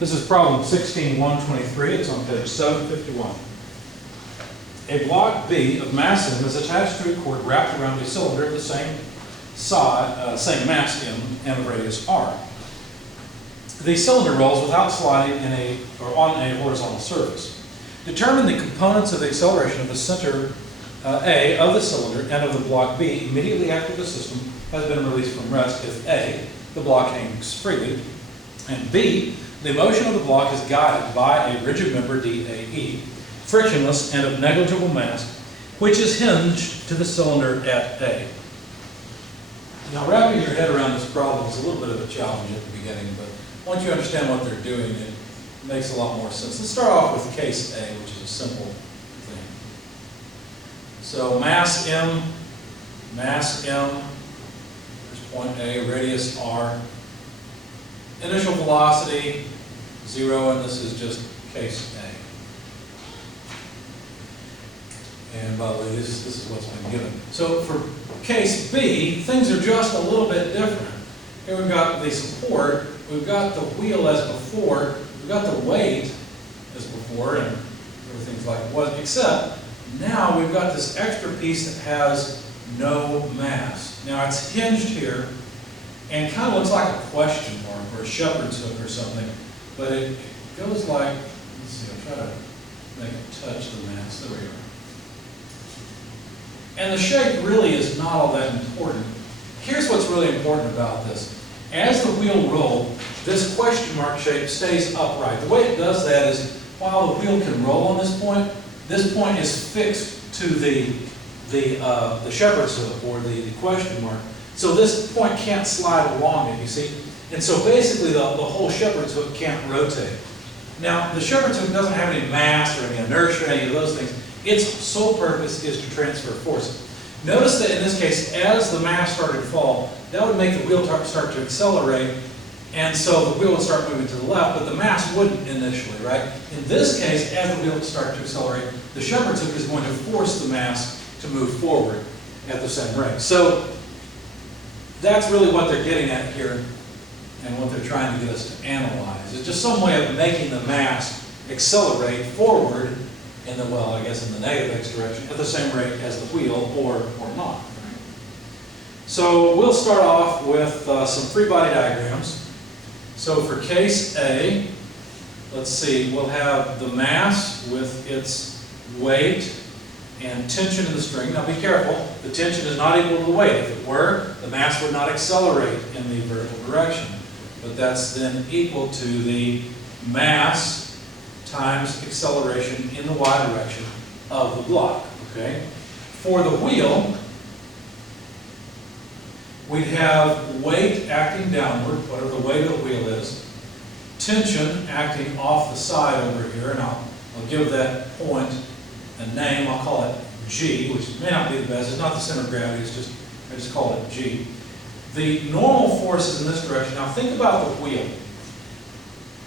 This is problem 16-123. It's on page 751. A block B of mass M is attached to a cord wrapped around a cylinder of the same mass M and of radius R. The cylinder rolls without sliding on a horizontal surface. Determine the components of the acceleration of the center A of the cylinder and of the block B immediately after the system has been released from rest if A, the block hangs freely, and B, the motion of the block is guided by a rigid member DAE, frictionless and of negligible mass, which is hinged to the cylinder at A. Now, wrapping your head around this problem is a little bit of a challenge at the beginning, but once you understand what they're doing, it makes a lot more sense. Let's start off with case A, which is a simple thing. So mass M, there's point A, radius R, initial velocity 0, and this is just case A. And by the way, this is what's been given. So for case B, things are just a little bit different. Here we've got the support, we've got the wheel as before, we've got the weight as before, and everything's like it was, except now we've got this extra piece that has no mass. Now it's hinged here, and kind of looks like a question mark or a shepherd's hook or something, but it goes like, let's see, I'll try to make it touch the mass. There we go. And the shape really is not all that important. Here's what's really important about this. As the wheel rolls, this question mark shape stays upright. The way it does that is, while the wheel can roll on this point is fixed to the shepherd's hook or the question mark. So this point can't slide along it, you see? And so basically the whole shepherd's hook can't rotate. Now, the shepherd's hook doesn't have any mass or any inertia or any of those things. Its sole purpose is to transfer force. Notice that in this case, as the mass started to fall, that would make the wheel start to accelerate, and so the wheel would start moving to the left, but the mass wouldn't initially, right? In this case, as the wheel would start to accelerate, the shepherd's hook is going to force the mass to move forward at the same rate. So that's really what they're getting at here and what they're trying to get us to analyze. It's just some way of making the mass accelerate forward in the, well, I guess in the negative x direction at the same rate as the wheel or not. Right? So we'll start off with some free body diagrams. So for case A, let's see, we'll have the mass with its weight and tension in the string. Now be careful, the tension is not equal to the weight. If it were, the mass would not accelerate in the vertical direction. But that's then equal to the mass times acceleration in the y direction of the block, okay? For the wheel, we'd have weight acting downward, whatever the weight of the wheel is, tension acting off the side over here, and I'll give that point a name. I'll call it G, which may not be the best. It's not the center of gravity, I just call it G. The normal force is in this direction. Now think about the wheel.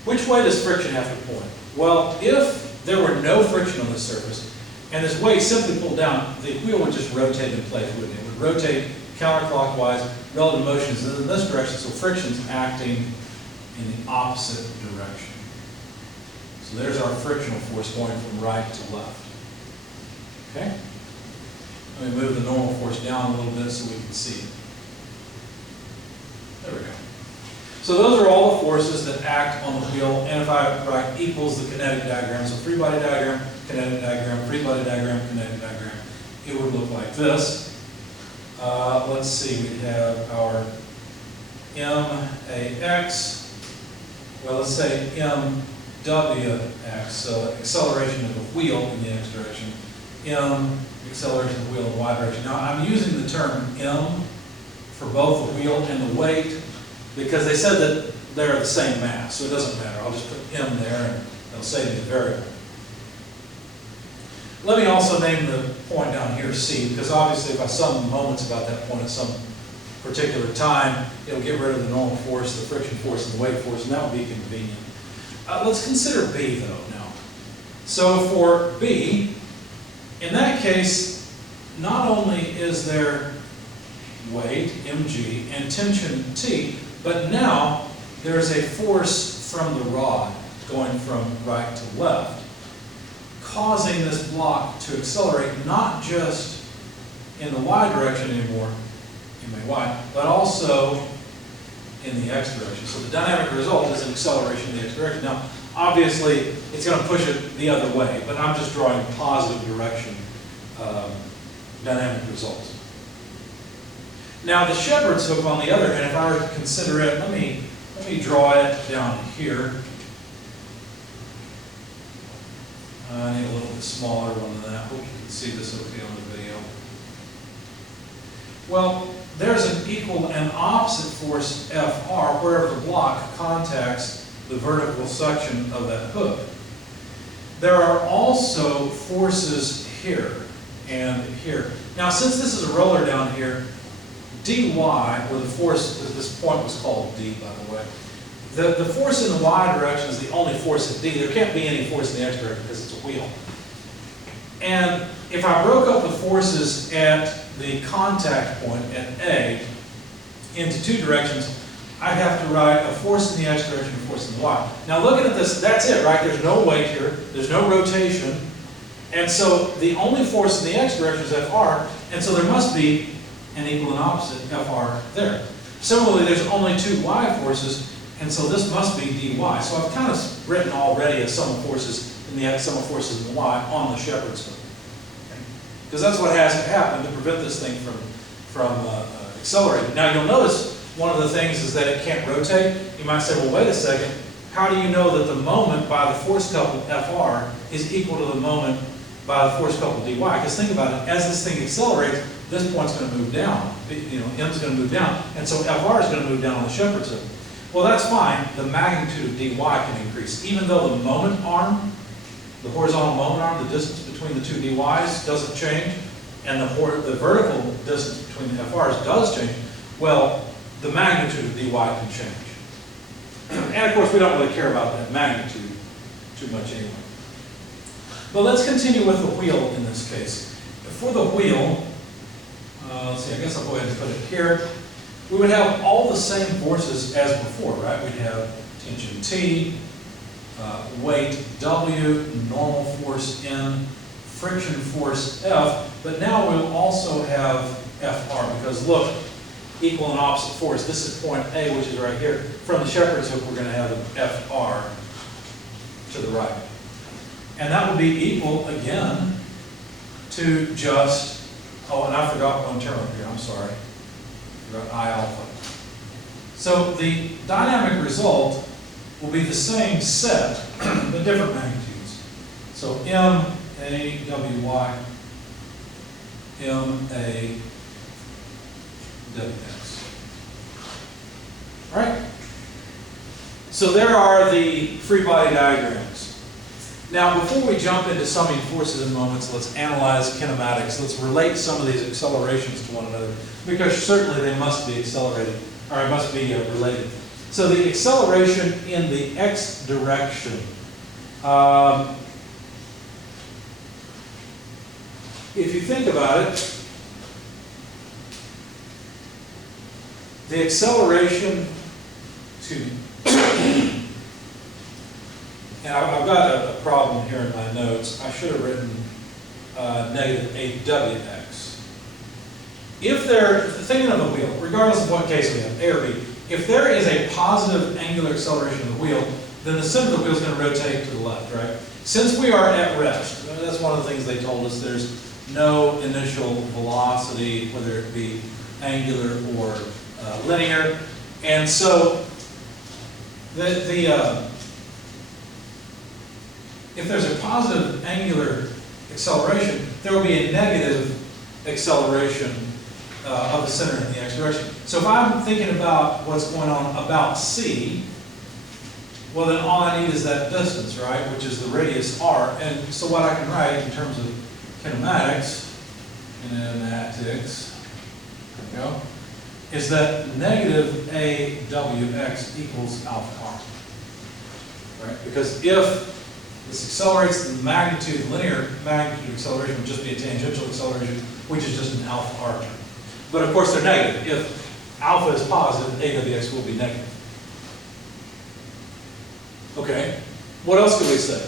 Which way does friction have to point? Well, if there were no friction on this surface, and this weight simply pulled down, the wheel would just rotate in place, wouldn't it? It would rotate counterclockwise, relative motion is in this direction, so friction's acting in the opposite direction. So there's our frictional force going from right to left. Okay? Let me move the normal force down a little bit so we can see it. There we go. So those are all the forces that act on the wheel, and if I write equals the kinetic diagram, so free body diagram, kinetic diagram, free body diagram, kinetic diagram, it would look like this. Let's see, we have our MAX, well, let's say MWX, so acceleration of the wheel in the x direction, M, acceleration of the wheel in the y direction. Now, I'm using the term M for both the wheel and the weight because they said that they're the same mass, so it doesn't matter. I'll just put M there and they'll save me the variable. Let me also name the point down here C, because obviously if I sum moments about that point at some particular time, it'll get rid of the normal force, the friction force, and the weight force, and that would be convenient. Let's consider B, though, now. So for B, in that case, not only is there weight, mg, and tension T, but now there is a force from the rod. going from right to left, causing this block to accelerate not just in the y direction anymore, in y, but also in the x direction. So the dynamic result is an acceleration in the x direction. Now, obviously, it's going to push it the other way, but I'm just drawing positive direction dynamic results. Now, the shepherd's hook, on the other hand, if I were to consider it, let me draw it down here. I need a little bit smaller one than that. Hope you can see this okay on the video. Well, there's an equal and opposite force Fr wherever the block contacts the vertical section of that hook. There are also forces here and here. Now, since this is a roller down here, dy, where the force, this point was called d, by the way, the force in the y direction is the only force at d. There can't be any force in the x direction because it's a wheel. And if I broke up the forces at the contact point at A into two directions, I'd have to write a force in the x direction and a force in the y. Now looking at this, that's it, right? There's no weight here, there's no rotation, and so the only force in the x direction is Fr, and so there must be an equal and opposite Fr there. Similarly, there's only two y forces, and so this must be dy. So I've kind of written already a sum of forces in the x, sum of forces in the y on the shepherd's hook. Because that's what has to happen to prevent this thing from accelerating. Now you'll notice one of the things is that it can't rotate. You might say, well, wait a second. How do you know that the moment by the force coupled Fr is equal to the moment by the force coupled dy? Because think about it, as this thing accelerates, this point's going to move down. You know, m's going to move down, and so Fr is going to move down on the shepherd's hook. Well, that's fine. The magnitude of dy can increase, even though the moment arm, the horizontal moment arm, the distance between the two dy's doesn't change, and the vertical distance between the FR's does change. Well, the magnitude of dy can change. And of course, we don't really care about that magnitude too much anyway. But let's continue with the wheel in this case. For the wheel, let's see, I guess I'll go ahead and put it here. We would have all the same forces as before, right? We'd have tension T, weight W, normal force N, friction force F, but now we'll also have Fr, because look, equal and opposite force. This is point A, which is right here. From the shepherd's hook, we're going to have an Fr to the right. And that would be equal, again, to just, oh, and I forgot one term up here, I'm sorry. I forgot I alpha. So the dynamic result will be the same set, but different magnitudes. So M, A, W, Y, M, A, W, X. All right? So there are the free body diagrams. Now, before we jump into summing forces and moments, let's analyze kinematics. Let's relate some of these accelerations to one another, because certainly they must be accelerated, or must be related. So the acceleration in the x direction, if you think about it, the acceleration to, and I've got a problem here in my notes. I should have written negative AWX. If they're thinking of the wheel, regardless of what case we have, A or B, if there is a positive angular acceleration of the wheel, then the center of the wheel is going to rotate to the left, right? Since we are at rest, that's one of the things they told us, there's no initial velocity, whether it be angular or linear. And so if there's a positive angular acceleration, there will be a negative acceleration of the center in the x direction. So if I'm thinking about what's going on about C, well then all I need is that distance, right, which is the radius r. And so what I can write in terms of kinematics, there we go, is that negative AWX equals alpha r, right? Because if this accelerates, the magnitude, the linear magnitude of acceleration would just be a tangential acceleration, which is just an alpha r term. But of course they're negative. If alpha is positive, AWX will be negative. Okay. What else could we say?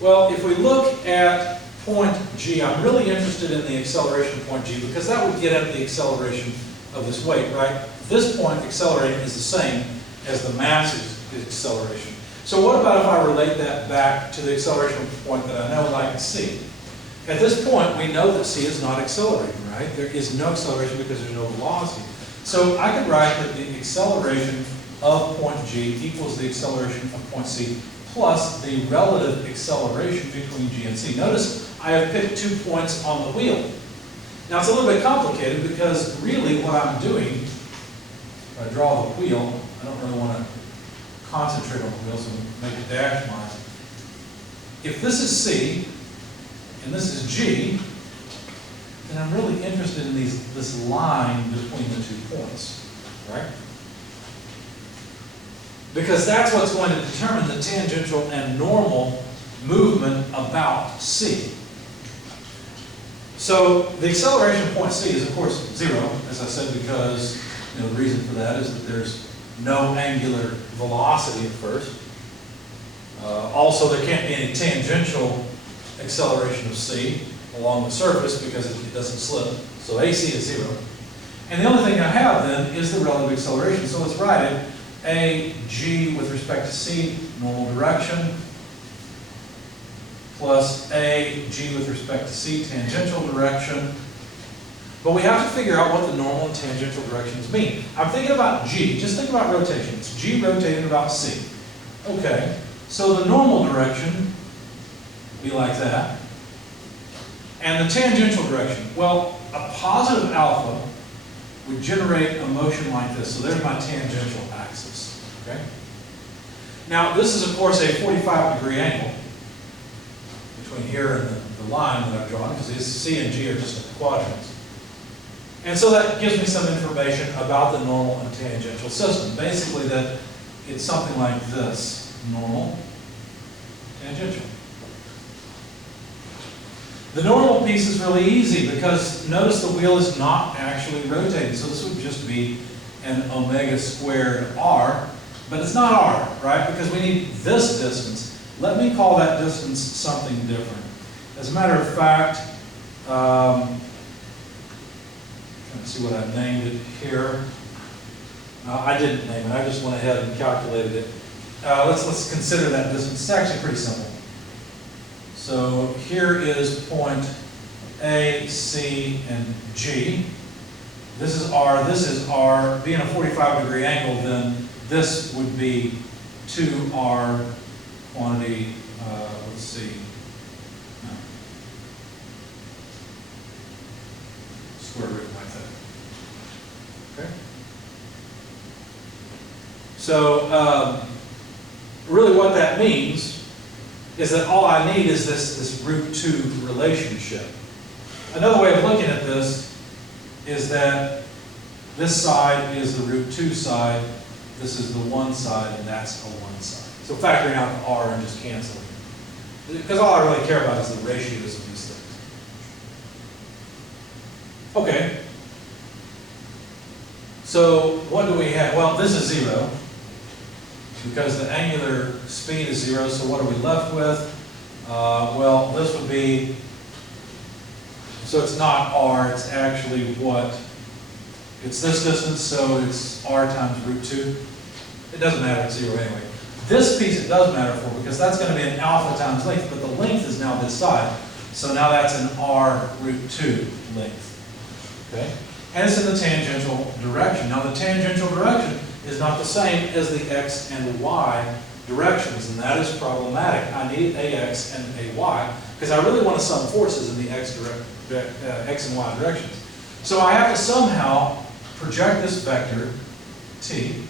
Well, if we look at point G, I'm really interested in the acceleration of point G because that would get at the acceleration of this weight, right? This point accelerating is the same as the mass acceleration. So what about if I relate that back to the acceleration of the point that I know, like C? At this point, we know that C is not accelerating, right? There is no acceleration because there's no velocity. So I could write that the acceleration of point G equals the acceleration of point C plus the relative acceleration between G and C. Notice I have picked 2 points on the wheel. Now it's a little bit complicated because really what I'm doing, if I draw the wheel, I don't really want to concentrate on the wheel, so make a dash line. If this is C and this is G, then I'm really interested in this line between the 2 points, right? Because that's what's going to determine the tangential and normal movement about C. So the acceleration of point C is, of course, 0, as I said, because the reason for that is that there's no angular velocity at first. Also, there can't be any tangential acceleration of C along the surface because it doesn't slip. So AC is 0. And the only thing I have then is the relative acceleration. So let's write it. AG with respect to C, normal direction, plus AG with respect to C, tangential direction. But we have to figure out what the normal and tangential directions mean. I'm thinking about G. Just think about rotation. It's G rotating about C. Okay, so the normal direction would be like that. And the tangential direction, well, a positive alpha would generate a motion like this. So there's my tangential axis. Okay? Now, this is, of course, a 45-degree angle between here and the line that I've drawn, because these C and G are just quadrants. And so that gives me some information about the normal and tangential system. Basically, that it's something like this: normal, tangential. The normal piece is really easy because notice the wheel is not actually rotating. So this would just be an omega squared r, but it's not r, right? Because we need this distance. Let me call that distance something different. As a matter of fact, let's see what I named it here. I didn't name it. I just went ahead and calculated it. Let's consider that distance. It's actually pretty simple. So here is point A, C, and G. This is R, this is R. Being a 45-degree angle, then this would be 2R quantity, let's see, no. Square root like that. Okay? So really what that means is that all I need is this root 2 relationship. Another way of looking at this is that this side is the root 2 side, this is the 1 side, and that's a 1 side. So factoring out the r and just canceling. Because all I really care about is the ratios of these things. Okay. So what do we have? Well, this is 0. Because the angular speed is 0, so what are we left with? Well, this would be, so it's not r, it's actually what? It's this distance, so it's r times root 2. It doesn't matter, it's 0 anyway. This piece it does matter for, because that's going to be an alpha times length, but the length is now this side. So now that's an r root 2 length. Okay? And it's in the tangential direction. Now the tangential direction is not the same as the x and y directions, and that is problematic. I need ax and ay, because I really want to sum forces in the x and y directions. So I have to somehow project this vector, t,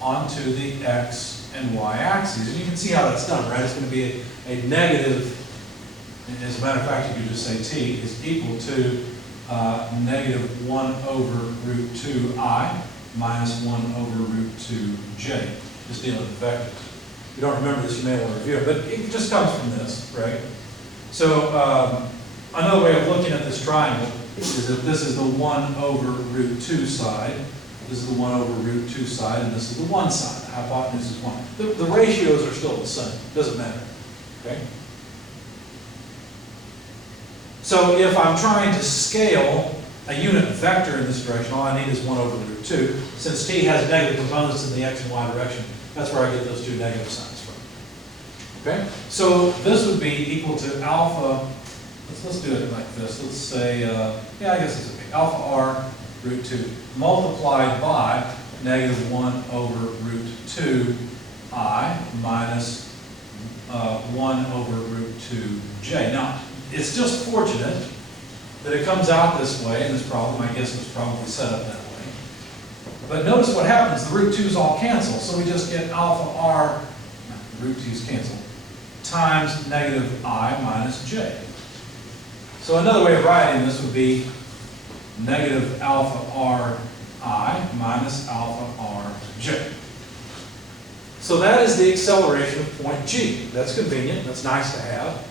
onto the x and y axes. And you can see how that's done, right? It's going to be a negative, as a matter of fact, you could just say t is equal to negative 1 over root 2i minus 1 over root 2j, just dealing with the vectors. If you don't remember this, you may want to review it, but it just comes from this, right? So another way of looking at this triangle is that this is the 1 over root 2 side, This is the 1 over root 2 side, and this is the 1 side. The hypotenuse is 1. The ratios are still the same. Doesn't matter. Okay? So if I'm trying to scale a unit vector in this direction, all I need is 1 over root 2. Since t has negative components in the x and y direction, that's where I get those two negative signs from. Okay? So this would be equal to alpha, let's do it like this. Let's say, yeah, I guess this would be alpha r root 2 multiplied by negative 1 over root 2 I minus 1 over root 2 j. Now, it's just fortunate that it comes out this way in this problem. I guess it's probably set up that way. But notice what happens. The root 2's all cancel. So we just get alpha r, root 2's cancel, times negative I minus j. So another way of writing this would be negative alpha r I minus alpha r j. So that is the acceleration of point G. That's convenient. That's nice to have.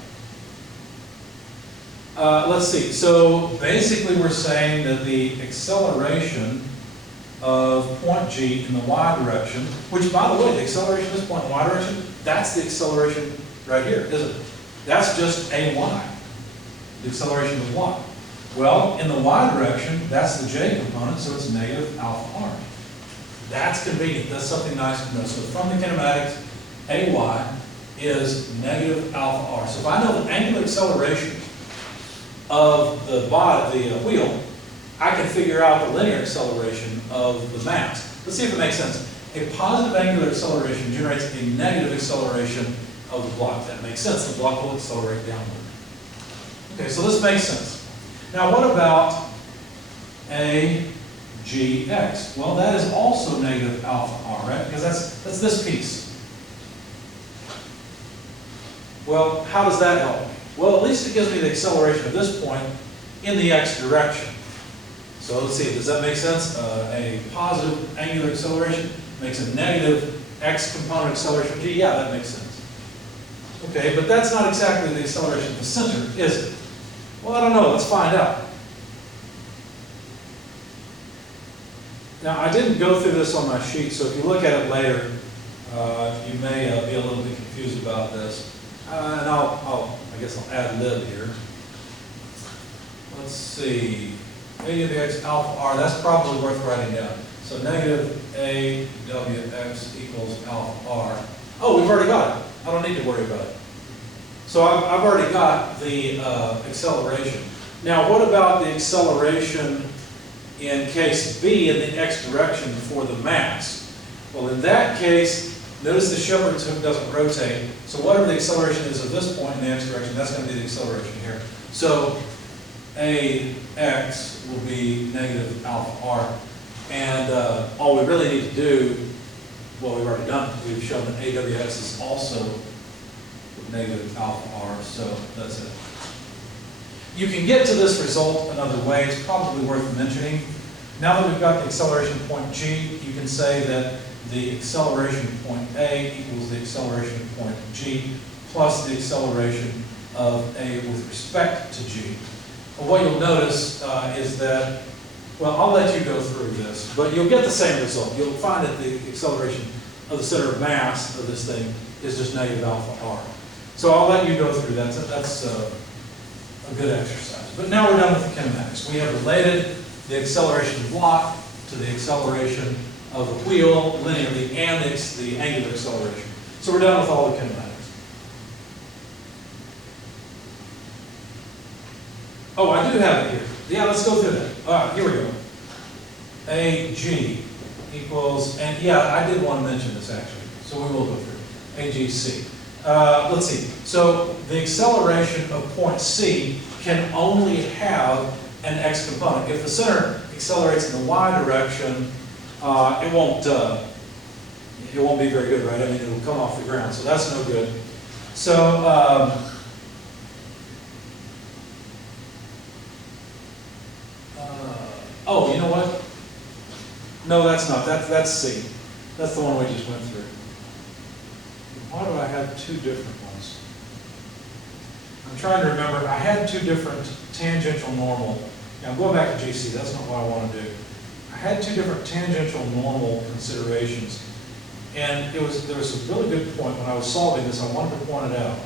Let's see. So basically we're saying that the acceleration of point G in the y direction, which by the way, the acceleration of this point in the y direction, that's the acceleration right here, isn't it? That's just a y, the acceleration of y. Well, in the y direction, that's the j component, so it's negative alpha r. That's convenient. That's something nice to know. So from the kinematics, ay is negative alpha r. So if I know the angular acceleration of the body, the wheel, I can figure out the linear acceleration of the mass. Let's see if it makes sense. A positive angular acceleration generates a negative acceleration of the block. That makes sense. The block will accelerate downward. Okay, so this makes sense. Now what about AGX? Well, that is also negative alpha r, right? Because that's this piece. Well, how does that help me? Well, at least it gives me the acceleration of this point in the x direction. So let's see, does that make sense? A positive angular acceleration makes a negative x component acceleration of g. Yeah, that makes sense. Okay, but that's not exactly the acceleration of the center, is it? Well, I don't know. Let's find out. Now, I didn't go through this on my sheet, so if you look at it later, you may be a little bit confused about this. And I guess I'll add lib here. Let's see. A of x alpha r, that's probably worth writing down. So negative a w x equals alpha r. Oh, we've already got it. I don't need to worry about it. So I've already got the acceleration. Now, what about the acceleration in case B in the x direction for the mass? Well, in that case, notice the Shepherd's hook doesn't rotate. So whatever the acceleration is of this point in the x direction, that's going to be the acceleration here. So AX will be negative alpha r. And all we really need to do, well, we've already done it. We've shown that AWX is also negative alpha r, so that's it. You can get to this result another way. It's probably worth mentioning. Now that we've got the acceleration point G, you can say that the acceleration of point A equals the acceleration of point G plus the acceleration of A with respect to G. Well, what you'll notice is that, well, I'll let you go through this, but you'll get the same result. You'll find that the acceleration of the center of mass of this thing is just negative alpha r. So I'll let you go through that. That's a good exercise. But now we're done with the kinematics. We have related the acceleration of the block to the acceleration of the wheel linearly and the angular acceleration. So we're done with all the kinematics. Oh, I do have it here. Yeah, let's go through that. All right, here we go. AG equals, and yeah, I did want to mention this actually, so we will go through it. AGC. Let's see. So the acceleration of point C can only have an x component. If the center accelerates in the y direction, it won't be very good, right? I mean, it'll come off the ground, so that's no good. So oh, you know what? No, that's not. That's C. That's the one we just went through. Why do I have two different ones? I'm trying to remember. I had two different tangential normal. Now I'm going back to GC. That's not what I want to do. I I had two different tangential normal considerations. And there was a really good point when I was solving this, I wanted to point it out.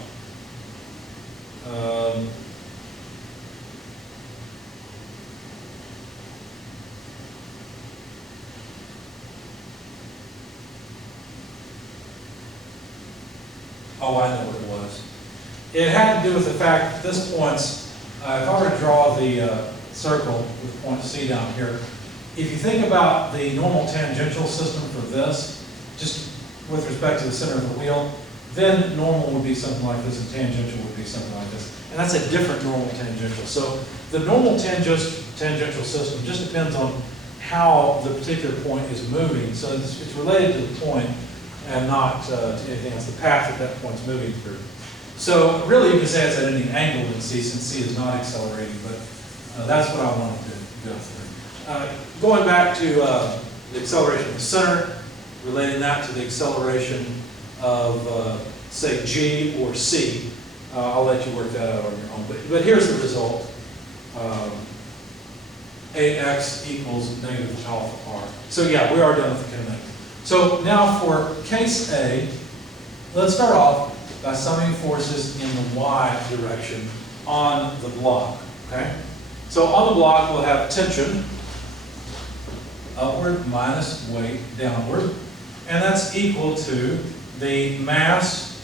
Oh, I know what it was. It had to do with the fact that this point's, if I were to draw the circle with point C down here, if you think about the normal tangential system for this, just with respect to the center of the wheel, then normal would be something like this and tangential would be something like this. And that's a different normal tangential. So the normal tangential system just depends on how the particular point is moving. So it's related to the point and not to anything else, the path that point's moving through. So really you can say it's at any angle in C, since C is not accelerating, but that's what I wanted to go through. Going back to the acceleration of the center, relating that to the acceleration of, say, G or C. I'll let you work that out on your own. But here's the result. AX equals negative alpha R. So yeah, we are done with the kinematic. So now for case A, let's start off by summing forces in the Y direction on the block. Okay? So on the block we'll have tension, upward minus weight downward, and that's equal to the mass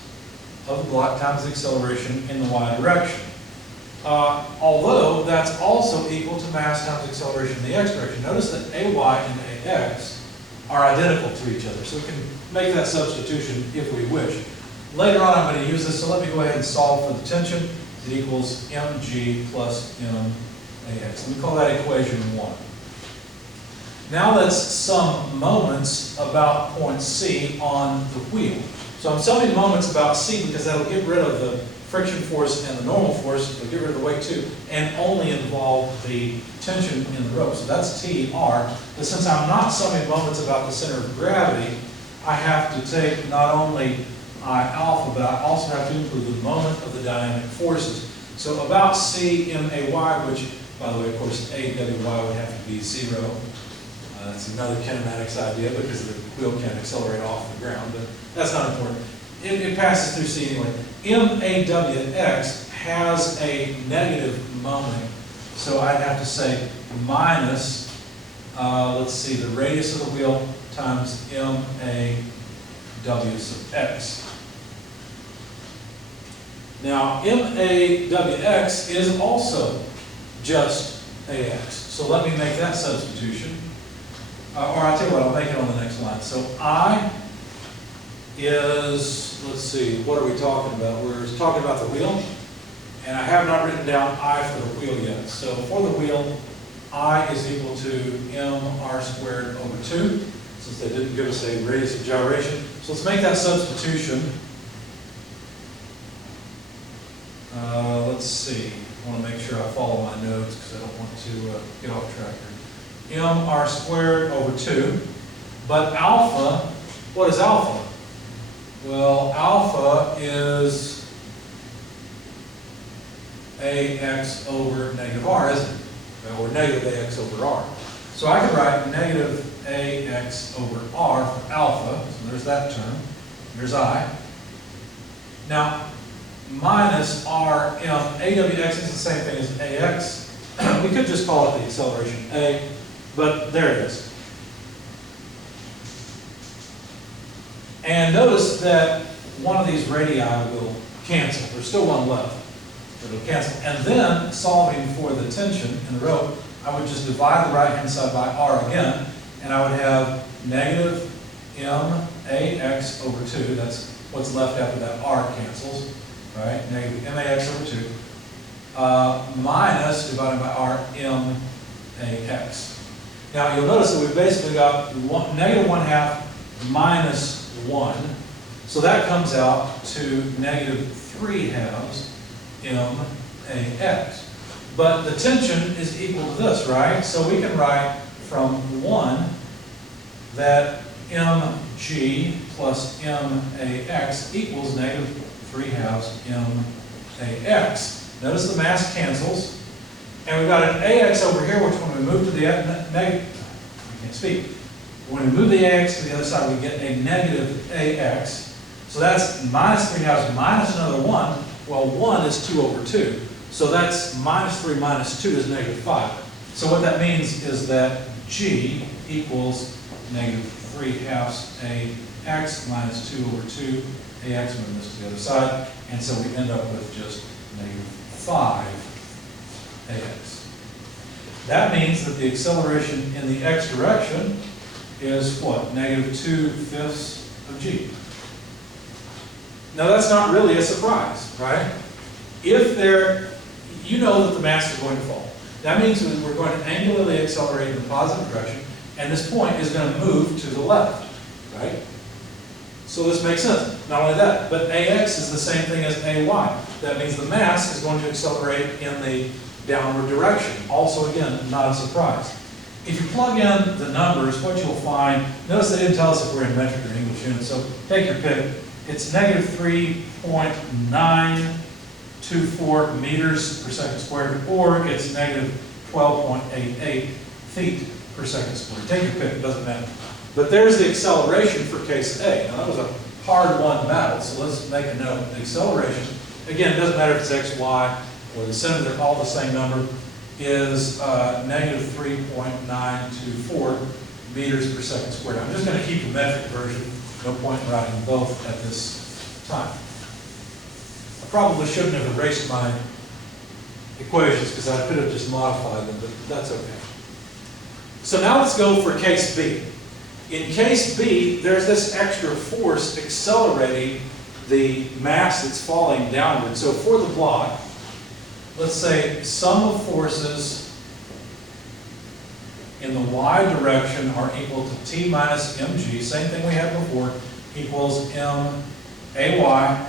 of the block times the acceleration in the Y direction. Although that's also equal to mass times acceleration in the X direction. Notice that AY and AX are identical to each other, so we can make that substitution if we wish. Later on I'm going to use this, so let me go ahead and solve for the tension. It equals mg plus max. We call that equation 1. Now let's sum moments about point C on the wheel. So I'm summing moments about C because that'll get rid of the friction force and the normal force, it'll get rid of the weight too, and only involve the tension in the rope. So that's TR. But since I'm not summing moments about the center of gravity, I have to take not only I alpha, but I also have to include the moment of the dynamic forces. So about C MAY, which, by the way, of course, AWY would have to be 0. That's another kinematics idea because the wheel can't accelerate off the ground, but that's not important. It passes through C anyway. MAWX has a negative moment, so I'd have to say minus, let's see, the radius of the wheel times MAW sub X. Now, MAWX is also just AX, so let me make that substitution. Or I'll tell you what, I'll make it on the next line. So I is, let's see, what are we talking about? We're talking about the wheel, and I have not written down I for the wheel yet. So for the wheel, I is equal to mr squared over 2, since they didn't give us a radius of gyration. So let's make that substitution. Let's see, I want to make sure I follow my notes because I don't want to get off track here. Mr squared over 2, but alpha, what is alpha? Well, alpha is AX over negative R, isn't it? Or negative AX over R. So I can write negative AX over R for alpha, so there's that term. There's I. Now, minus RM, AWX is the same thing as AX. We could just call it the acceleration A, but there it is. And notice that one of these radii will cancel. There's still one left. It'll cancel. And then, solving for the tension in the rope, I would just divide the right-hand side by R again, and I would have negative MAX over 2. That's what's left after that R cancels, right? Negative MAX over 2 minus, divided by R, MAX. Now, you'll notice that we've basically got negative 1/2 minus 1. So that comes out to negative 3/2 MAX. But the tension is equal to this, right? So we can write from 1 that mg plus MAX equals negative 3/2 MAX. Notice the mass cancels. And we've got an AX over here, which when we move to the negative, I can't speak. When we move the ax to the other side, we get a negative ax. So that's minus 3 halves minus another 1. Well, 1 is 2 over 2. So that's minus 3 minus 2 is negative 5. So what that means is that g equals negative 3 halves ax minus 2 over 2 ax, move this to the other side. And so we end up with just negative 5 ax. That means that the acceleration in the x direction is what? Negative 2/5 of g. Now that's not really a surprise, right? If you know that the mass is going to fall. That means that we're going to angularly accelerate in the positive direction, and this point is going to move to the left, right? So this makes sense. Not only that, but ax is the same thing as ay. That means the mass is going to accelerate in the downward direction. Also, again, not a surprise. If you plug in the numbers, what you'll find, notice they didn't tell us if we're in metric or English units, so take your pick. It's negative 3.924 meters per second squared, or it's negative 12.88 feet per second squared. Take your pick, it doesn't matter. But there's the acceleration for case A. Now that was a hard-won battle, so let's make a note. The acceleration, again, it doesn't matter if it's x, y, or the center, they're all the same number, is negative 3.924 meters per second squared. I'm just going to keep the metric version. No point in writing both at this time. I probably shouldn't have erased my equations because I could have just modified them, but that's okay. So now let's go for case B. In case B, there's this extra force accelerating the mass that's falling downward. So for the block, let's say sum of forces in the y direction are equal to t minus mg, same thing we had before, equals m-ay.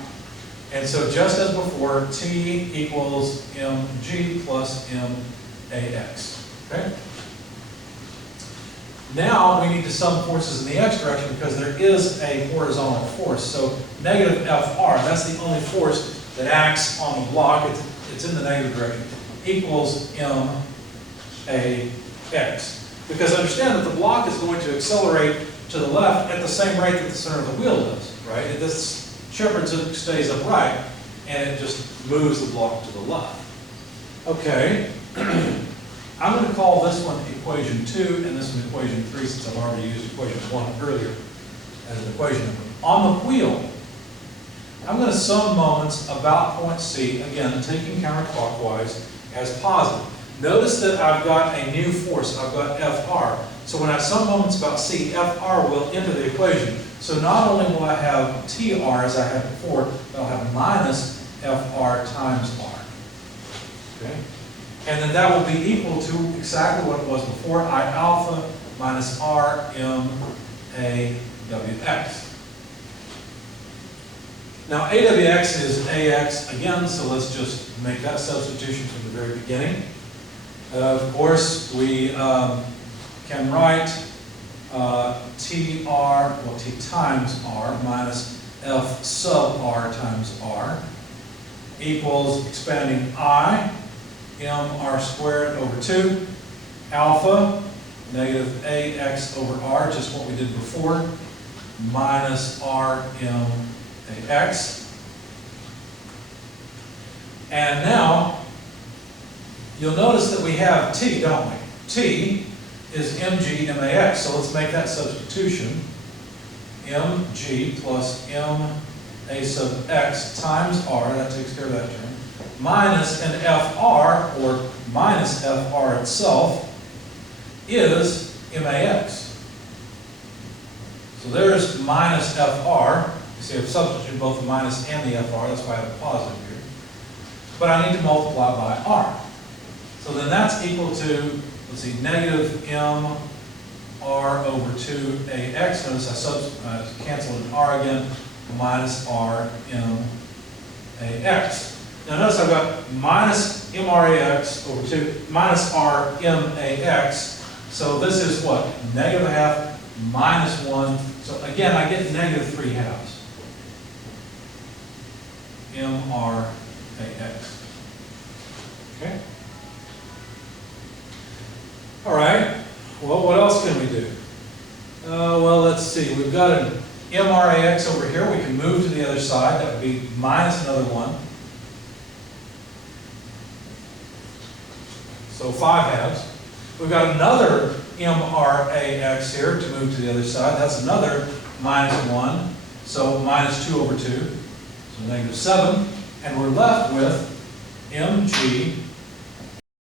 And so just as before, t equals mg plus m-ax. Okay? Now we need to sum forces in the x direction because there is a horizontal force. So negative Fr, that's the only force that acts on the block, it's in the negative direction, equals m-ax. Because understand that the block is going to accelerate to the left at the same rate that the center of the wheel does, right? This shepherd stays upright and it just moves the block to the left. Okay. I'm going to call this one equation 2 and this one equation 3 since I've already used equation 1 earlier as an equation number. On the wheel, I'm going to sum moments about point C, again, taking counterclockwise as positive. Notice that I've got a new force, I've got Fr. So when I sum moments about C, Fr will enter the equation. So not only will I have TR as I had before, but I'll have minus Fr times R. Okay? And then that will be equal to exactly what it was before, I alpha minus R m A WX. Now AWX is AX again, so let's just make that substitution from the very beginning. Of course, we can write T times R minus F sub R times R equals expanding I m r squared over 2, alpha, negative ax over r, just what we did before, minus r m ax. And now, you'll notice that we have t, don't we? T is mg max, so let's make that substitution. mg plus m a sub x times r, that takes care of that term, minus an fr, or minus fr itself, is max. So there's minus fr. You see I've substituted both the minus and the fr, that's why I have a positive here. But I need to multiply by r. So then that's equal to, let's see, negative m r over 2ax. Notice I canceled an r again, minus r m ax. Now notice I've got minus mrax over 2, minus r max. So this is what? Negative a half minus 1. So again, I get negative 3 halves. mrax. Okay? All right. Well, what else can we do? We've got an MRAX over here. We can move to the other side. That would be minus another 1. So 5 halves. We've got another MRAX here to move to the other side. That's another minus 1. So minus 2 over 2. So negative 7. And we're left with MG